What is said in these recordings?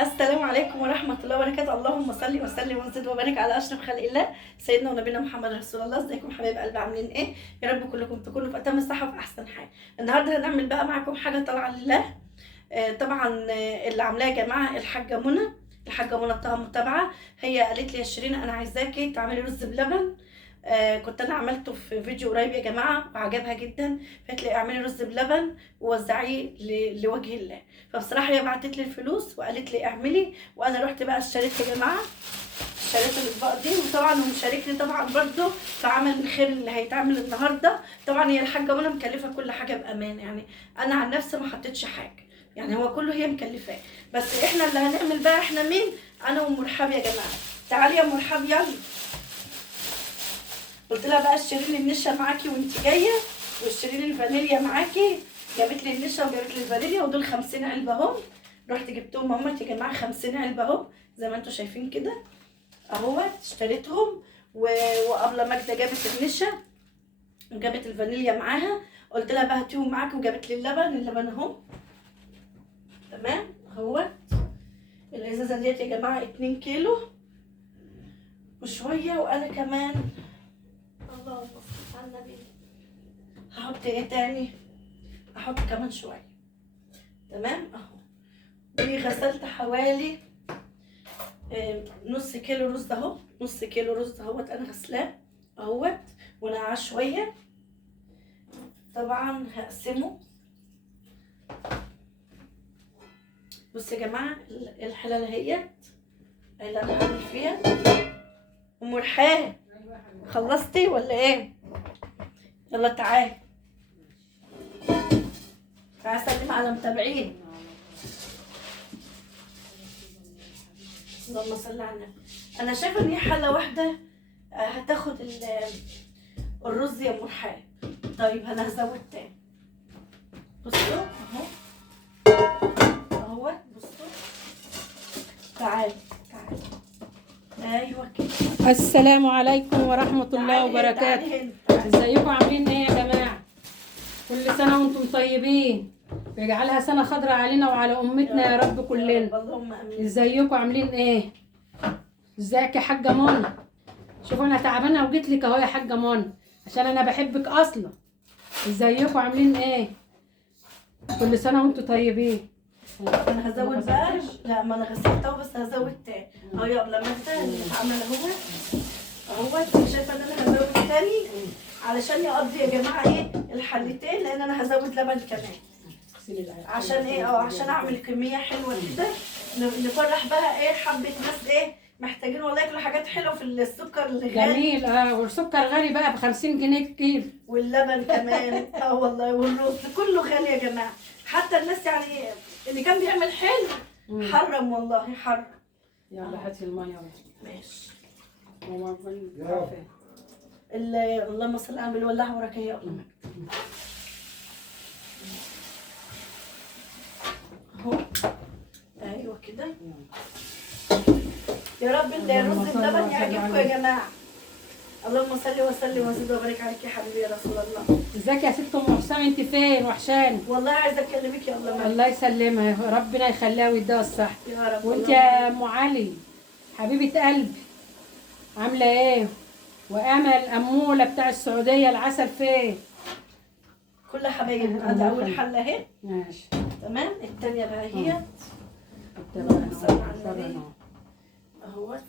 السلام عليكم ورحمة الله وبركاته. اللهم صل وسلم وزد وبارك على أشرف خلق الله سيدنا ونبينا محمد رسول الله. ازيكم حبايب قلبي، عاملين ايه؟ يا رب كلكم تكونوا في أتم الصحة وفي أحسن حال. النهارده هنعمل بقى معاكم حاجة طالعة لله. طبعا اللي عاملاها يا جماعة الحاجة منى. الحاجة منى طه متابعة، هي قالت لي يا شيرين أنا عايزاكي تعملي رز بلبن. كنت انا عملته في فيديو قريب يا جماعه وعجبها جدا، فقالت لي اعملي رز بلبن ووزعيه لوجه الله. فبصراحه هي بعتت لي الفلوس وقالت لي اعملي، وانا رحت بقى اشتريت يا جماعه، اشتريت الاطباق دي. وطبعا هو مشاركني طبعا برده في عمل الخير اللي هيتعمل النهارده. طبعا هي الحاجه منى مكلفه كل حاجه بامان، يعني انا عن نفسي ما حطيتش حاجه، يعني هو كله هي مكلفاه. بس احنا اللي هنعمل بقى احنا مين؟ انا ومرحب يا جماعه. تعالي يا مرحب يلا. قلت لها بقى اشتري لي النشا معاكي وانت جايه، واشتري لي الفانيليا معاكي. جابت لي النشا وجابت لي الفانيليا، ودول 50 علبه اهو. رحت جبتهم اهوت يا جماعه 50 علبه اهو زي ما انتم شايفين كده اهوت، اشتريتهم. وقبل ماجده جابت النشا وجابت الفانيليا معاها. قلت لها بقى هاتيهم معاكي، وجابت لي اللبن اهو تمام اهوت. الازازه ديت يا جماعه 2 كيلو وشويه. وانا كمان اللهم صل على النبي هحط ايه تاني؟ احط كمان شويه تمام اهو. وغسلت حوالي نص كيلو رز اهو، نص كيلو رز اهوت انا غسلاه اهوت ونقعاه شويه. طبعا هقسمه. بصوا يا جماعه الحله اهيت اللي انا هعمل فيها. ام رحاب خلصتي ولا ايه؟ يلا تعالي تعالي سلم على متابعين. اللهم صل على النبي. انا شايفه ان هي حله واحده هتاخد الرز يا ام رحاب. طيب انا هزود تاني. بصوا اهو اهوت، بصوا تعالي تعالي ايوه كده. السلام عليكم ورحمة الله وبركاته. ازيكم عاملين ايه يا جماعة؟ كل سنة وانتم طيبين، ويجعلها سنة خضراء علينا وعلى امتنا يا رب كلنا. اللهم امين. ازيكم عاملين ايه؟ ازيك يا حاجة منى؟ شوفوا انا تعبانة وجيت لك اهو يا حاجة منى عشان انا بحبك اصلا. ازيكم عاملين ايه؟ كل سنة وانتم طيبين. انا هزود بقى. لا ما انا غسلتها بس هزود تاني اهو. يلا مثلا اللي اتعمل اهوت شايفه ان انا هزود تاني علشان يقضي يا جماعه ايه الحلتين، لان انا هزود لبن كمان عشان ايه عشان اعمل كميه حلوه كده نفرح بقى ايه حبه ناس ايه محتاجين والله ياكلوا حاجات حلوه في السكر اللي غالي. جميل. والسكر غالي بقى ب50 جنيه كيلو، واللبن كمان والله، والرز كله غالي يا جماعه. حتى الناس يعني اللي كان بيعمل حلو حرم والله حرم. يلا هاتي الميه. ماشي. ماما اللهم صل على النبي. والله وراك يا الله. اهو ايوه كده. يا رب الرز بلبن يعجبكم يا جماعه. اللهم صل وسلم وزد وبارك عليك يا حبيبي يا رسول الله. ازيك يا ست ام حسام؟ انت فين وحشاني؟ والله عايزه اكلمك يا الله. الله يسلمها، ربنا يخليها ويديها الصحه يا رب. وانت يا ام علي حبيبه قلبي عامله ايه؟ وامل اموله بتاع السعوديه العسل فين؟ كل حبايبنا. ادي اول حله اهي. ماشي تمام. الثانيه بقى هي اللهم صل على النبي اهوت.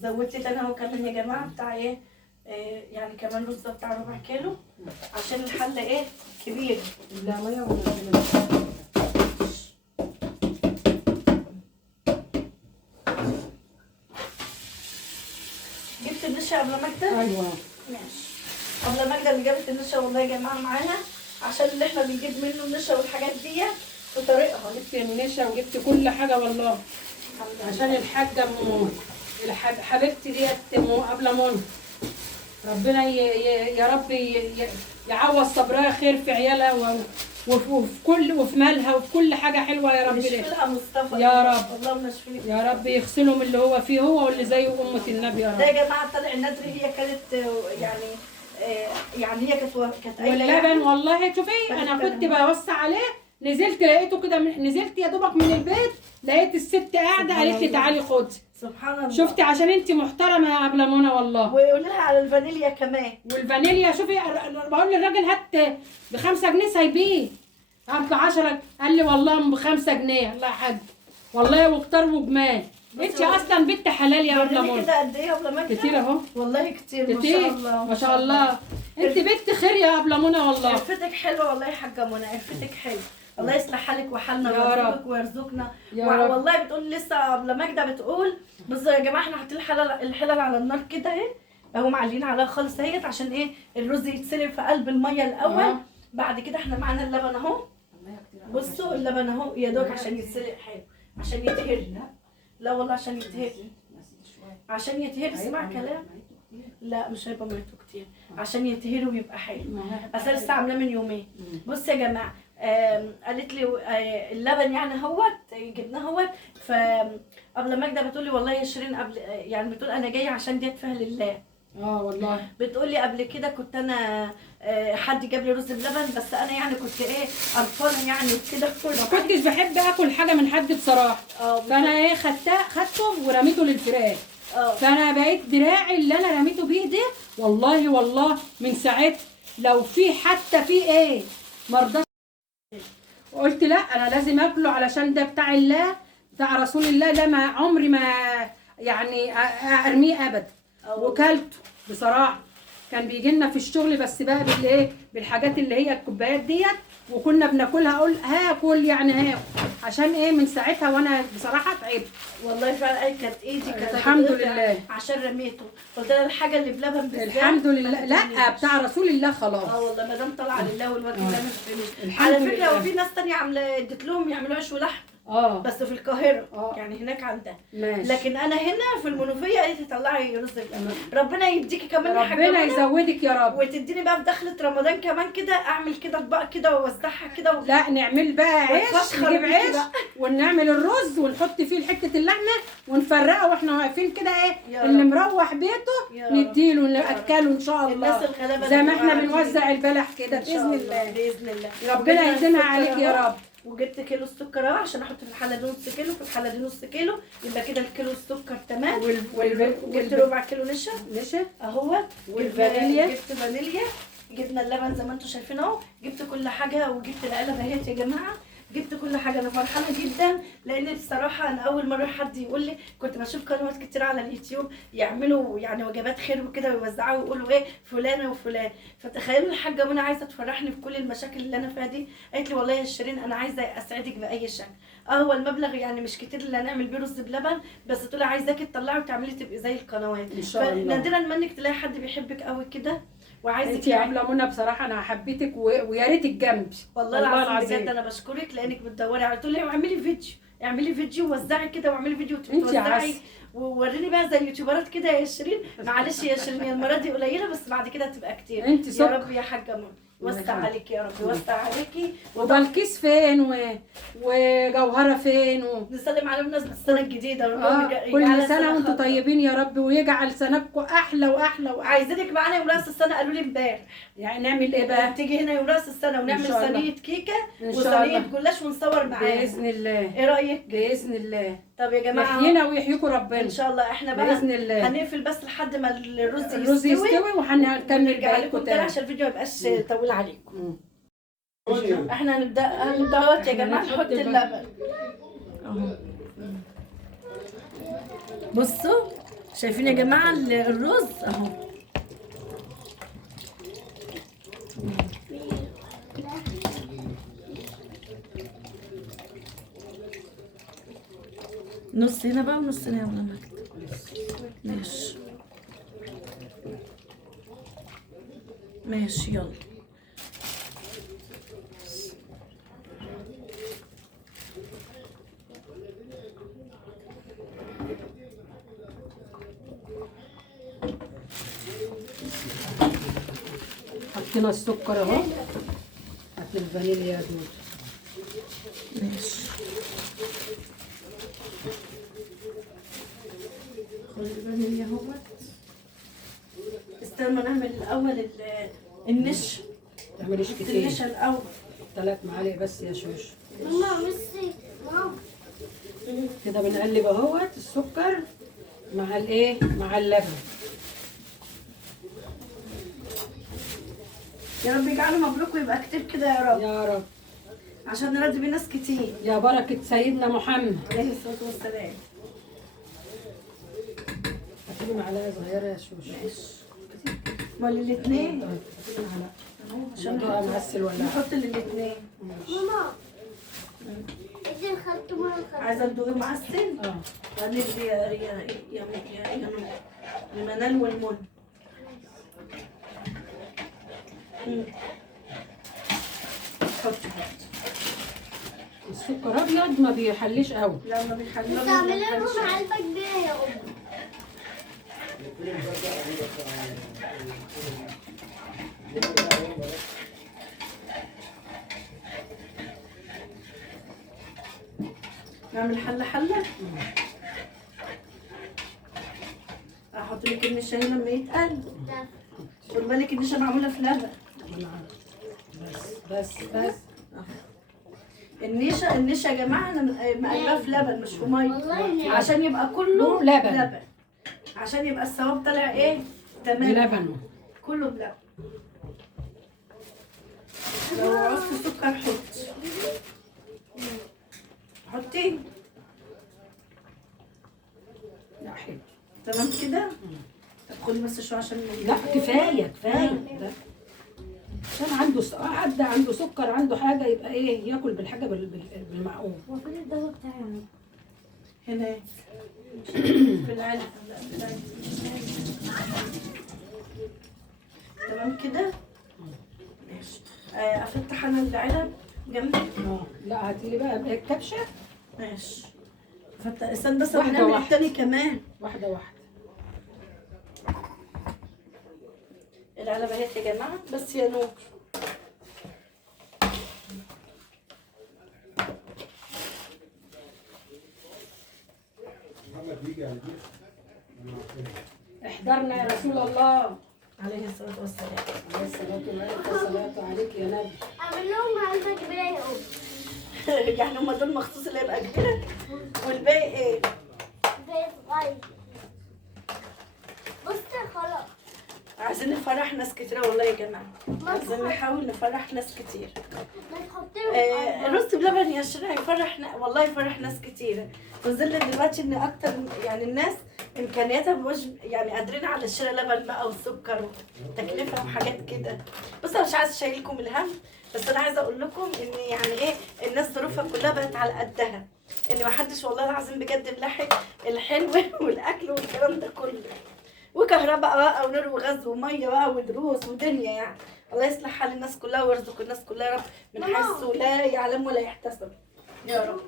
زودت تاني اهو كمان يا جماعه بتاع ايه يعني كمان رز بتاع 4 كيلو عشان الحله ايه كبيره. لا ميه ولا جبت النشا قبل ماجده. ايوه ماشي. قبل ماجده اللي جابت النشا والله يا جماعه معانا، عشان اللي احنا بنجيب منه النشا والحاجات دي في طريقها. جبت النشا وجبت كل حاجه والله عشان الحاجه حبيبتي ديت قبل منى. ربنا يا رب يعوض صبرها خير في عيالها وفي مالها وفي كل حاجه حلوه يا رب. يشفي لها مصطفى يا رب. اللهم اشفي لك يا رب يغسله من اللي هو فيه هو واللي زيه أمة النبي يا رب. ده يا جماعه طلع الندري هي كانت يعني هي كانت واللبن والله شوفي انا كنت بوسع عليه، نزلت لقيته كده نزلت يا دوبك من البيت لقيت الست قاعده سبحان قالت لي الله. تعالي خدي. سبحان الله. شفتي عشان انت محترمه يا ابله منى والله. ويقول لها على الفانيليا كمان. والفانيليا شوفي بقول للراجل هات ب5 جنيه سايبيه، هات ب10، قال لي والله ب5 جنيه. الله يا حاج والله وكتر وجمال. انت اصلا بنت حلال يا ابله وريني منى. كده قد ايه يا ابله ماجده؟ كتير اهو والله كتير ما شاء كتير الله ما شاء الله. انت بنت خير يا ابله منى والله. عرفتك حلوه والله يا حاجه منى، عرفتك حلوه. الله يصلح حالك وحالنا يا ويرزقك رب. ويرزقنا. يا رب. والله بتقول لسه قبل ماجده بتقول بصوا يا جماعه احنا حاطين الحلل على النار كده اهي، اهو معلين عليها خالص اهيت عشان ايه الرز يتسلق في قلب الميه الاول. بعد كده احنا معانا اللبن اهو. بصوا اللبن اهو يا دوب عشان يتسلق حلو، عشان يتهري. لا والله عشان يتهري، عشان يتهري. اسمع كلام. لا مش هيبقى ميته كتير، عشان يتهري ويبقى حلو. اصل لسه عاملاه من يومين. بص يا جماعه قالت لي اللبن يعني اهوت جبناه اهوت. فقبل ماجده بتقول لي والله يا شيرين قبل يعني بتقول انا جايه عشان دي اتفه لله. والله بتقول لي قبل كده كنت انا حد جاب لي رز بلبن، بس انا يعني كنت ايه قرفانه يعني وكده. ما كنتش بحب اكل حاجه من حد بصراحه. فانا ايه خدته ورميته للفراخ. فانا بقيت دراعي اللي انا رميته بيه ده والله من ساعتها لو في حتى في ايه مرضاش. قلت لا انا لازم اكله علشان ده بتاع الله بتاع رسول الله، لا ما عمري ما يعني ارميه ابدا. وكلته بصراحه. كان بيجي لنا في الشغل بس بقى بالايه بالحاجات اللي هي الكوبايات ديت، وكنا بناكلها. اقول هاكل يعني هاكل عشان ايه من ساعتها وانا بصراحه تعبت والله فعلا. كانت ايدي كانت الحمد لله عشان رميته. قلت لها الحاجه اللي بلبن بالذات الحمد لله. لا بتاع رسول الله خلاص. والله ما دام طالعه لله والوجه ده مش فلوس. الحمد على فكره لله. وفي ناس تانية عامله اديت لهم يعملوا عيش ولحم بس في القاهره يعني هناك عندها. ماشي. لكن انا هنا في المنوفيه قالت لي طلعي رز بلبن. ربنا يديكي كمان ربنا يزودك يا رب، وتديني بقى في دخله رمضان كمان كده اعمل كده اطباق كده واوزعها كده لا نعمل بقى عيش، نجيب عيش ونعمل الرز ونحط فيه حته اللحمه ونفرقه واحنا واقفين كده ايه اللي مروح بيته نديله ناكله ان شاء الله. الناس الغلابه زي ما احنا بنوزع البلح كده باذن الله. باذن الله ربنا يديمها عليك يا رب. وجبت كيلو السكر اهو عشان احط في الحله دي نص كيلو، في الحله دي نص كيلو، يبقى كده الكيلو السكر تمام. وجبت ربع كيلو نشا اهو. والفانيليا جبت فانيليا. جبنا اللبن زي ما انتم شايفين اهو. جبت كل حاجه وجبت العلبه اهيت يا جماعه. جبت كل حاجه. انا فرحانه جدا لان بصراحه انا اول مره حد يقول لي. كنت بشوف قنوات كتير على اليوتيوب يعملوا يعني وجبات خير وكده ويوزعوا ويقولوا ايه فلانه وفلان. فتخيلوا الحاجه منى عايزه تفرحني في كل المشاكل اللي انا فيها دي. قالت لي والله يا شيرين انا عايزه اسعدك باي شكل. هو المبلغ يعني مش كتير اللي هنعمل بيه رز بلبن، بس تقولي عايزاكي تطلعي وتعملي تبقي زي القنوات ان شاء الله. فنادرا منك تلاقي حد بيحبك قوي كده وعايزك. انت يا ابله منى بصراحه انا حبيتك ويا ريتك جنبي والله العظيم بجد. انا بشكرك لانك بتدوري على تقولي اعملي فيديو اعملي فيديو ووزعي كده واعملي فيديو وتوزعي ووريني بقى زي اليوتيوبرات كده يا شيرين. معلش يا شيرين المره دي قليله بس بعد كده هتبقى كتير. انت يا رب يا حاجه منى يوسع عليكي يا رب يوسع عليكي. وبلقيس فين وجوهره فين نسلم على بمناسبه السنه الجديده كل سنه وانتم طيبين يا رب ويجعل سنتكم احلى واحلى واحلى. عايزينك معانا يوم راس السنه قالوا لي امبارح. يعني نعمل ايه بقى؟ تيجي هنا يوم راس السنه ونعمل صينيه كيكه وصينيه جلاش ونصور معاها باذن الله. ايه رايك؟ باذن الله. طب يا جماعه يحيينا ويحييكم ربنا ان شاء الله. احنا بقى باذن الله هنقفل بس لحد ما الرز يستوي وهنكمل نرجع لكم تاني عشان الفيديو ما يبقاش طويل عليكم. احنا هنبدا يا جماعه نحط اللبن اهو. بصوا شايفين يا جماعه الرز اهو. نص هنا بقى ونص هنا يا ولاد. ماشي ماشي يلا. حطينا السكر اهو. هات الفانيليا يا دود. ماشي خد الفانيليا اهوت. استنى نعمل الاول النشا. تعمليش كتير. النشا الاول 3 معالق بس يا شوش. ماما ميسي ماما كده بنقلب اهوت السكر مع الايه، مع اللبن. يا رب يجعله مبروك ويبقى كتير كده يا رب، يا رب، عشان نرضي بيه ناس كتير. يا بركة سيدنا محمد. عليه الصلاة والسلام. هاتي معلقة صغيرة يا شوش. امال الاثنين هاتي معلقة عشان الموضوع معسل ولا نحط للاثنين. ماما انت خدت مرة عايزة تدوقي معسل؟ اه. هندي يا منال والمن. حطي السكر ابيض ما بيحليش قوي. لما بيخلوها بتعملي لهم علبة كبيرة يا أم. نعمل حلة احط لك النشا هنا لما يتقل. لا. خد بالك النشا معمولة في لبن. بس النشا يا جماعة انا مقلباه في لبن مش في مية، والله إني عشان يبقى كله لبن. عشان يبقى الثواب طالع ايه تمام، بلبنه. كله بلبن. لو عوزت سكر حطي. لا حلو. تمام كده. طب خدي بس شويه عشان لا كفايه ده. عشان عنده سكر، عنده حاجه، يبقى ايه، ياكل بالحاجه بالمعقول. المفروض الدواء بتاعي هناك في العلبة. لا في العلبة. تمام كده. ماشي. افتح انا العلب جنبي. لا هاتي لي بقى الكبشه. ماشي. استنى بس واحدة هنعمل واحدة. التاني كمان. واحده. العلبة اهي يا جماعة، بس يا نور. احضرنا يا رسول الله. عليه الصلاة والسلام. عليه الصلاه والسلام عليك يا نبي. أعمل لهم علبة كبيرة يا أم. يعني هما دول مخصوص اللي هيبقى كبيرة والباقي ايه؟ زي صغير. بصي خلاص. عايزين نفرح ناس كتيرة والله يا جماعة، عايزين نحاول نفرح ناس كتير. ما تحطي لهم الرز بلبن يا شيرين هيفرح والله يفرح ناس كتيرة، في ظل دلوقتي ان اكتر يعني الناس امكانياتها مش يعني قادرين على شراء لبن بقى والسكر وتكلفة وحاجات كده. بس انا مش عايزة اشيلكم الهم، بس انا عايزة اقول لكم ان يعني ايه، الناس ظروفها كلها بقت على قدها، ان محدش والله العظيم بجد ملاحق الحلو والاكل والكلام ده كله، وكهرباء بقى ونور وغاز وميه بقى ودروس ودنيا يعني. الله يصلح حال الناس كلها ويرزق الناس كلها يا رب من حيث لا يعلم ولا يحتسب يا رب.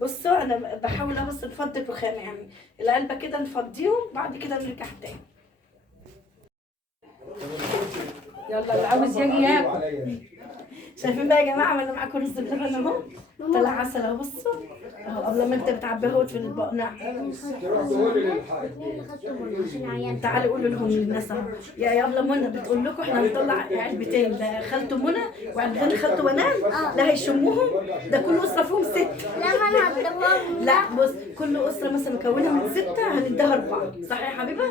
بصوا انا بحاول بس نفضي الرخام، يعني العلبه كده نفضيهم بعد كده نرجع تاني. يلا اللي عاوز يجي ياكل. شايفين بقى يا جماعه عملنا معاكم رز بلبن اهو، طلع عسل اهو. بصوا اهو قبل ما انت بتعبيه اهوت في البقناع. تعالوا قولوا لهم للناس اهو، يا ابله منى بتقول لكم احنا هنطلع علبتين، ده خالته منى وعلبتين خالته بنات، لا هيشموهم، ده كل اسره فيهم 6. لا ما انا هدوهم. لا بص، كل اسره مثلا مكونه من 6 هنديها 4، صح يا حبيبه؟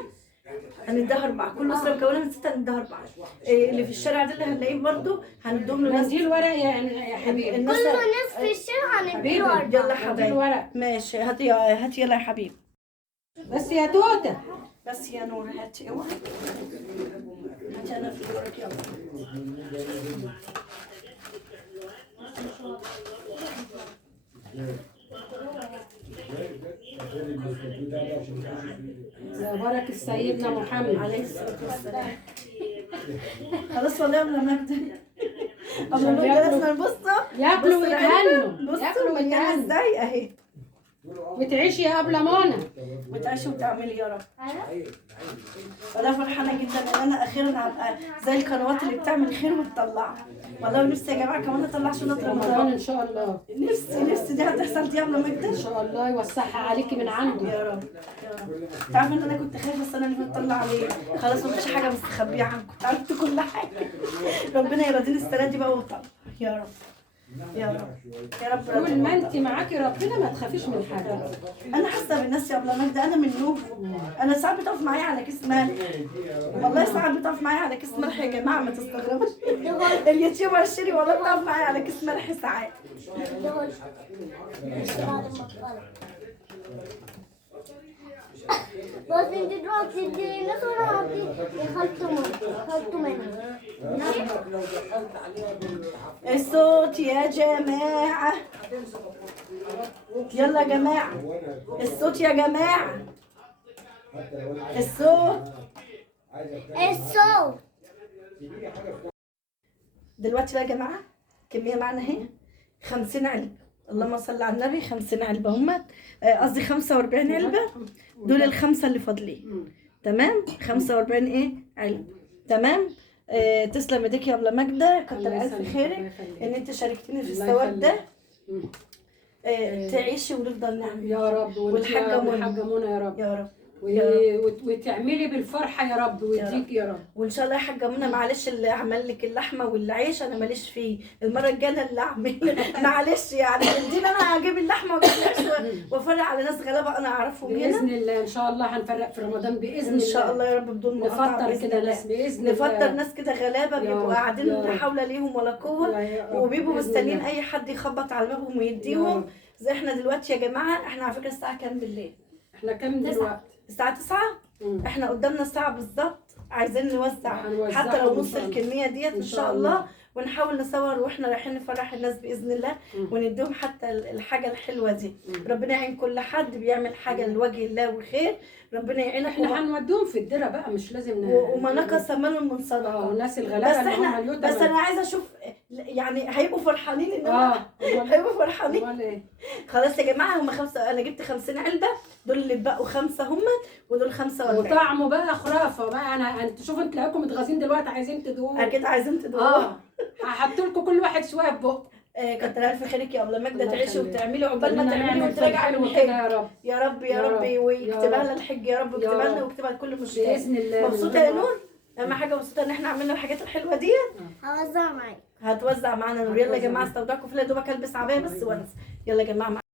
هنديها 4، كل اسره مكونه من 6 هنديها 4. اللي في الشارع ده اللي هنلاقيه برضه هندوم له ناس. منديل ورق يا حبيبي. كل الناس في الشارع هنديله حبيبي. يلا يا أربعة. حبيبي ورق. ماشي، هاتي يلا يا حبيبي. بس يا توته. بس يا نور هاتي اوعي، هاتي انا في دورك يلا. يا بركة سيدنا محمد. عليه الصلاة والسلام. خلاص والله قبل ما ابدا، قبل ما ابدا بصوا ياكلوا ويتهنوا. بصوا مليانة ازاي اهي. وتعيشي يا ابله منى. وتعيشي وتعملي يا رب. والله فرحانة جدا ان انا اخيرا هبقى زي القنوات اللي بتعمل خير وتطلعها. والله نفسي يا جماعة كمان اطلع شنط رمضان رمضان. ان شاء الله. نفسي دي هتحصل دي قبل ما ابدا. ان شاء الله يوسعها عليكي من عنده. يا رب يا رب. تعرف ان انا كنت خايفه السنه اللي بتطلع عليه، خلاص مفيش حاجه مستخبيه عنكم، عرفت كل حاجه. ربنا يرضيني السنه دي بقى وطلع يا رب. يا رب يا رب طول ما انت معاكي ربنا ما تخافيش من حاجه. انا حاسه بالناس يا ابله ماجده، انا منهم. انا ساعات بتقف معايا على كيس ملح، والله ساعات بتقف معايا على كيس ملح يا جماعه، ما تستغربوش. اليوتيوبر شيري والله بتقف معايا على كيس ملح ساعات. بس انت دلوقتي تديني الناس وانا هعطي خلطه منها. الصوت يا جماعه، يلا يا جماعه الصوت يا جماعه، الصوت. الصوت دلوقتي بقى يا جماعه كميه معانا اهي 50 علبه، اللهم صل على النبي. 50 علبه هم، قصدي 45 علبه، دول الخمسه اللي فاضلين. تمام، 45 ايه علبه. تمام. تسلم ايديك يا ابله ماجده، كتر الف خيرك ان انت شاركتيني في الثواب ده. تعيشي ونفضل نعمل يا رب، والحاجة منى. والحاجه منى يا رب، يا رب. وتعملي بالفرحه يا رب، ويديك يا رب. وان شاء الله يا حاجه منى، معلش اللي عمل لك اللحمه والعيش انا ماليش فيه، المره الجايه أنا اللي اعمل. معلش يعني دي انا هجيب اللحمه واجيب العيش وافرق على ناس غلابه انا اعرفهم هنا باذن الله ان شاء الله هنفرق في رمضان باذن الله، ان شاء الله يا رب، بدون مقاطعه نفطر بإذن كده الله. ناس باذن الله، نفطر ناس كده غلابه بيبقوا قاعدين لا حول ليهم ولا قوه، وبيبقوا مستنيين اي حد يخبط على بابهم ويديهم. زي احنا دلوقتي يا جماعه، احنا على فكره الساعه كام بالليل؟ احنا كام دلوقتي؟ الساعه 9. احنا قدامنا ساعه بالظبط، عايزين نوزع حتى لو نص الكميه ديت ان شاء الله، ونحاول نصور واحنا رايحين نفرح الناس باذن الله، ونديهم حتى الحاجه الحلوه دي. ربنا يعين كل حد بيعمل حاجه لوجه الله وخير، ربنا يعينك. احنا هنوديهم في الدره بقى، مش لازم وما نقص مال من صدقه. والناس الغلابه بس احنا بس انا عايزه اشوف يعني هيبقوا فرحانين ان هيبقوا فرحانين. خلاص يا جماعه، هم 5، انا جبت 50 علبه، دول اللي اتبقوا 5 هم، ودول 45. وطعمه بقى خرافه بقى. انت شوفوا، انتوا تلاقيكم متغاظين دلوقتي عايزين تدوقوا. اكيد عايزين تدوقوا. هحط لكم كل واحد شويه في بق. كتر الف خيرك يا ابله ماجده، تعيشي وتعملي عقبال ما تعملي وتراجعي حلو الحج. يا رب يا رب يا رب، ويكتبها لنا الحج يا رب، ويكتبها لنا ويكتبها لكل مشتاق باذن الله. مبسوطه يا نور؟ اهم حاجه مبسوطه ان احنا عملنا الحاجات الحلوه دي. هوزع معاك. هتوزع معانا نور. يلا يا جماعه، استودعكم في الله، يا دوبك البس عبايه بس وانس. يلا يا جماعه.